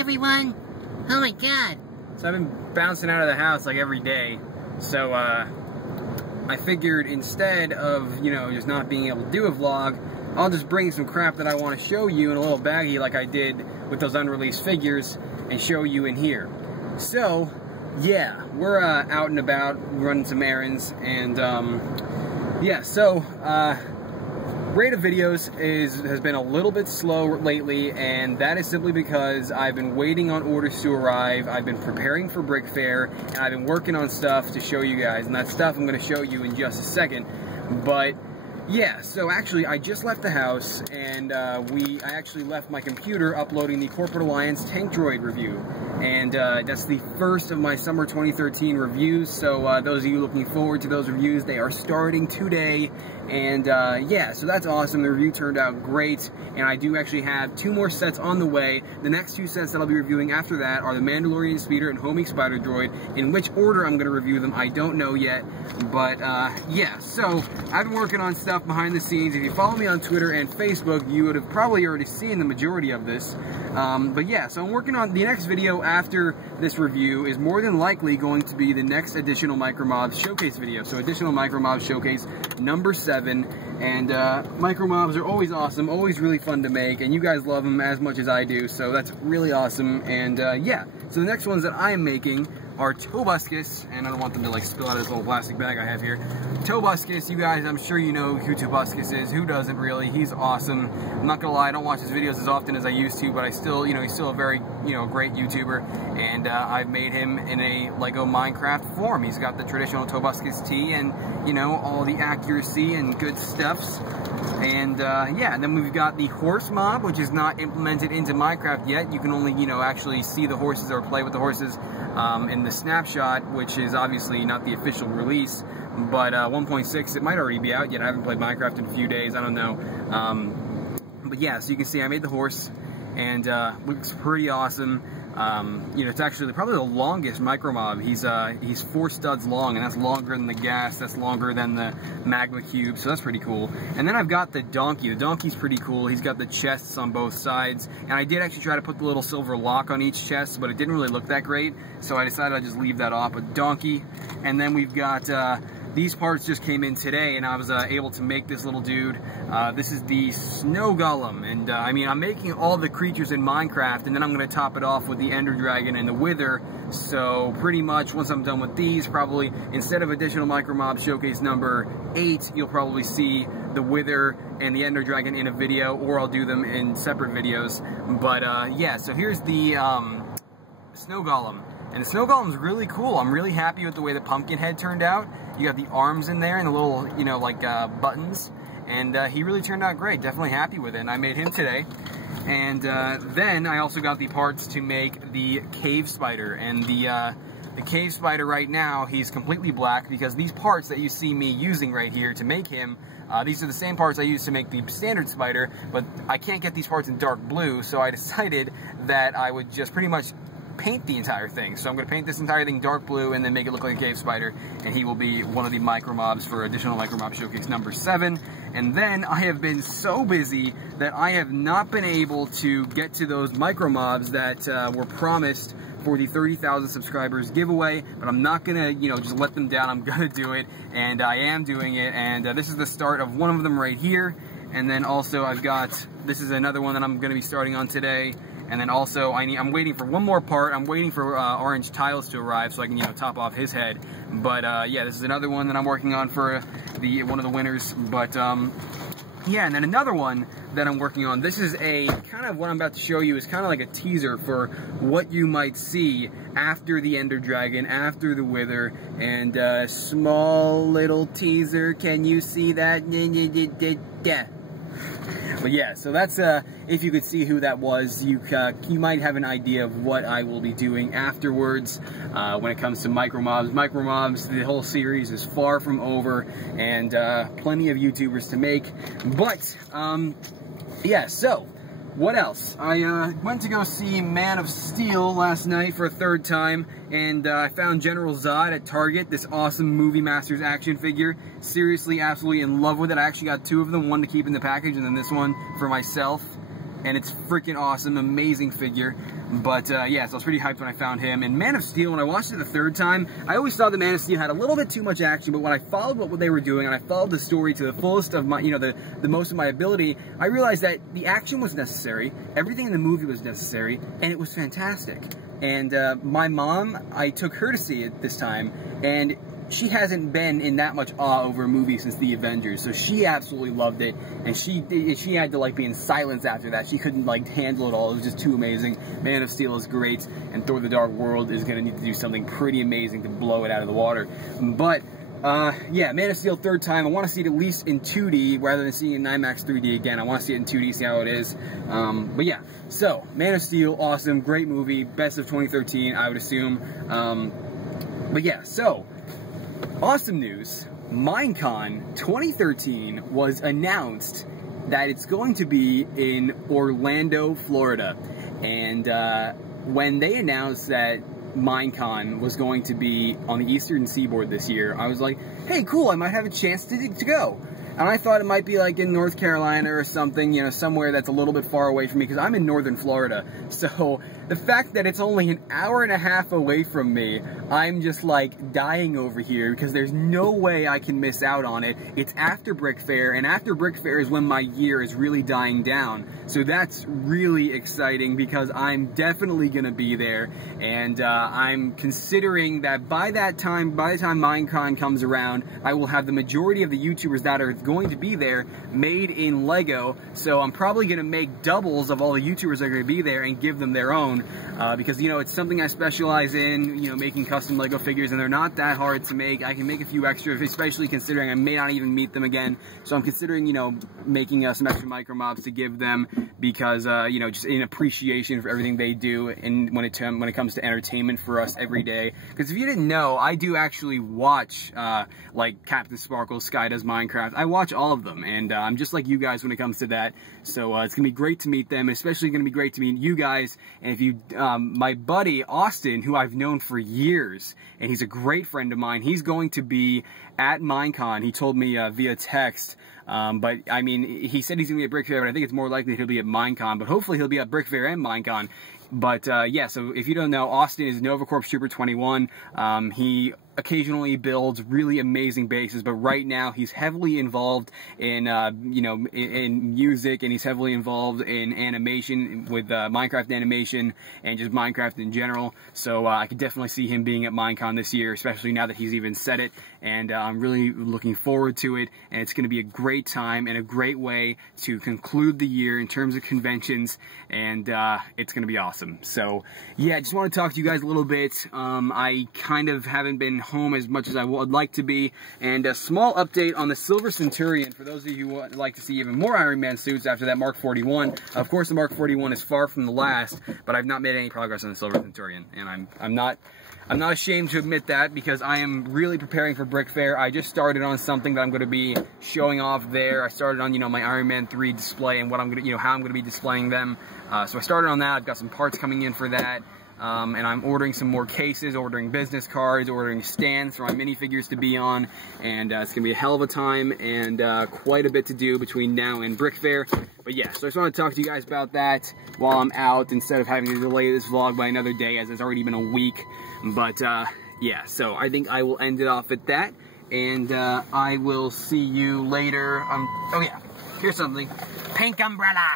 everyone. Oh my god. So I've been bouncing out of the house like every day. So I figured instead of, just not being able to do a vlog, I'll just bring some crap that I want to show you in a little baggie like I did with those unreleased figures and show you in here. So, yeah, we're out and about running some errands, and yeah, so rate of videos has been a little bit slow lately, and that is simply because I've been waiting on orders to arrive. I've been preparing for Brick Fair, and I've been working on stuff to show you guys, and that stuff I'm going to show you in just a second. But yeah, so actually I just left the house, and I actually left my computer uploading the Corporate Alliance Tank Droid review, and that's the first of my summer 2013 reviews. So those of you looking forward to those reviews, they are starting today. And yeah, so that's awesome. The review turned out great, and I do actually have 2 more sets on the way. The next 2 sets that I'll be reviewing after that are the Mandalorian Speeder and Homing Spider Droid. In which order I'm going to review them, I don't know yet. But yeah, so I've been working on stuff behind the scenes. If you follow me on Twitter and Facebook, you would have probably already seen the majority of this. But yeah, so I'm working on the next video after this review is more than likely going to be the next additional Micro Mobs showcase video. So additional Micro Mobs showcase number 7. And Micro Mobs are always awesome, always really fun to make, and you guys love them as much as I do, so that's really awesome. And yeah, so the next ones that I am making are Tobuscus, and I don't want them to like spill out of this little plastic bag I have here. Tobuscus, you guys, I'm sure you know who Tobuscus is. Who doesn't really? He's awesome. I'm not gonna lie, I don't watch his videos as often as I used to, but I still, he's still a very, great YouTuber, and I've made him in a Lego Minecraft form. He's got the traditional Tobuscus tee and, all the accuracy and good stuffs. And yeah, and then we've got the horse mob, which is not implemented into Minecraft yet. You can only, actually see the horses or play with the horses in the snapshot, which is obviously not the official release, but 1.6, it might already be out yet. I haven't played Minecraft in a few days, I don't know. But yeah, so you can see I made the horse, and looks pretty awesome. It's actually probably the longest Micro Mob. He's 4 studs long, and that's longer than the gas, that's longer than the magma cube, so that's pretty cool. And then I've got the donkey. The donkey's pretty cool. He's got the chests on both sides, and I did actually try to put the little silver lock on each chest, but it didn't really look that great, so I decided I'd just leave that off. But donkey, and then we've got these parts just came in today, and I was able to make this little dude. This is the snow golem, and I mean, I'm making all the creatures in Minecraft, and then I'm going to top it off with the ender dragon and the wither. So pretty much once I'm done with these, probably instead of additional Micro Mob showcase number 8, you'll probably see the wither and the ender dragon in a video, or I'll do them in separate videos. But yeah, so here's the snow golem. And the snow golem's really cool. I'm really happy with the way the pumpkin head turned out. You got the arms in there and the little, buttons. And he really turned out great. Definitely happy with it. And I made him today. And then I also got the parts to make the cave spider. And the cave spider right now, he's completely black because these parts that you see me using right here to make him, these are the same parts I used to make the standard spider, but I can't get these parts in dark blue, so I decided that I would just pretty much paint the entire thing. So I'm going to paint this entire thing dark blue and then make it look like a cave spider, and he will be one of the Micro Mobs for additional Micro Mob showcase number 7. And then I have been so busy that I have not been able to get to those Micro Mobs that were promised for the 30,000 subscribers giveaway, but I'm not gonna, just let them down. I'm gonna do it, and I am doing it, and this is the start of one of them right here. And then also I've got, this is another one that I'm gonna be starting on today. And then also, I'm waiting for one more part. I'm waiting for orange tiles to arrive so I can, top off his head. But yeah, this is another one that I'm working on for one of the winners. But yeah, and then another one that I'm working on. This is a kind of what I'm about to show you is kind of like a teaser for what you might see after the Ender Dragon, after the Wither, and small little teaser. Can you see that? But yeah, so that's, if you could see who that was, you might have an idea of what I will be doing afterwards when it comes to Micro Mobs. Micro Mobs, the whole series is far from over, and plenty of YouTubers to make. But, yeah, so, what else? I went to go see Man of Steel last night for a 3rd time, and I found General Zod at Target, this awesome Movie Masters action figure. Seriously, absolutely in love with it. I actually got 2 of them, one to keep in the package, and then this one for myself. and it's freaking awesome, amazing figure. But yeah, so I was pretty hyped when I found him. And Man of Steel, when I watched it the third time, I always thought the Man of Steel had a little bit too much action, but when I followed what they were doing and I followed the story to the fullest of my, the most of my ability, I realized that the action was necessary, everything in the movie was necessary, and it was fantastic. And my mom, I took her to see it this time, and she hasn't been in that much awe over a movie since The Avengers, so she absolutely loved it, and she had to like be in silence after that. She couldn't like handle it all. It was just too amazing. Man of Steel is great, and Thor: The Dark World is gonna need to do something pretty amazing to blow it out of the water. But yeah, Man of Steel third time. I want to see it at least in 2D rather than seeing it in IMAX 3D again. I want to see it in 2D, see how it is. But yeah, so Man of Steel, awesome, great movie, best of 2013, I would assume. But yeah, so awesome news. Minecon 2013 was announced that it's going to be in Orlando, Florida. And when they announced that Minecon was going to be on the Eastern Seaboard this year, I was like, hey, cool, I might have a chance to go. And I thought it might be like in North Carolina or something, somewhere that's a little bit far away from me, because I'm in northern Florida. So the fact that it's only an hour and a half away from me, I'm just like dying over here because there's no way I can miss out on it. It's after Brick Fair, and after Brick Fair is when my year is really dying down. So that's really exciting because I'm definitely going to be there, and I'm considering that by the time Minecon comes around, I will have the majority of the YouTubers that are going to be there made in Lego. So I'm probably going to make doubles of all the YouTubers that are going to be there and give them their own, because it's something I specialize in, making custom Lego figures, and they're not that hard to make. I can make a few extra, especially considering I may not even meet them again. So I'm considering, making some extra micro mobs to give them, because just in appreciation for everything they do, and when it comes to entertainment for us every day. Because if you didn't know, I do actually watch like Captain Sparkle, Sky Does Minecraft. I watch all of them, and I'm just like you guys when it comes to that. So it's gonna be great to meet them, especially gonna be great to meet you guys. And if you, my buddy Austin, who I've known for years, and he's a great friend of mine, he's going to be at Minecon. He told me via text. But I mean, he said he's gonna be at Brick Fair, but I think it's more likely he'll be at Minecon. But hopefully he'll be at Brick Fair and Minecon. But yeah, so if you don't know, Austin is Nova Corp Trooper 21. He occasionally builds really amazing bases, but right now he's heavily involved in in music, and he's heavily involved in animation with Minecraft animation and just Minecraft in general. So I could definitely see him being at Minecon this year, especially now that he's even said it, and I'm really looking forward to it. And it's going to be a great time and a great way to conclude the year in terms of conventions, and it's going to be awesome. So yeah, I just want to talk to you guys a little bit. I kind of haven't been home as much as I would like to be, and a small update on the Silver Centurion for those of you who would like to see even more Iron Man suits after that Mark 41. Of course, the Mark 41 is far from the last, but I've not made any progress on the Silver Centurion, and I'm not ashamed to admit that, because I am really preparing for Brick Fair. I just started on something that I'm going to be showing off there. I started on my Iron Man 3 display and what I'm going to how I'm going to be displaying them. So I started on that. I've got some parts coming in for that. And I'm ordering some more cases, ordering business cards, ordering stands for my minifigures to be on, and it's going to be a hell of a time, and quite a bit to do between now and Brick Fair. But yeah, so I just want to talk to you guys about that while I'm out, instead of having to delay this vlog by another day, as it's already been a week. But yeah, so I think I will end it off at that, and I will see you later. Oh yeah, here's something. Pink umbrella.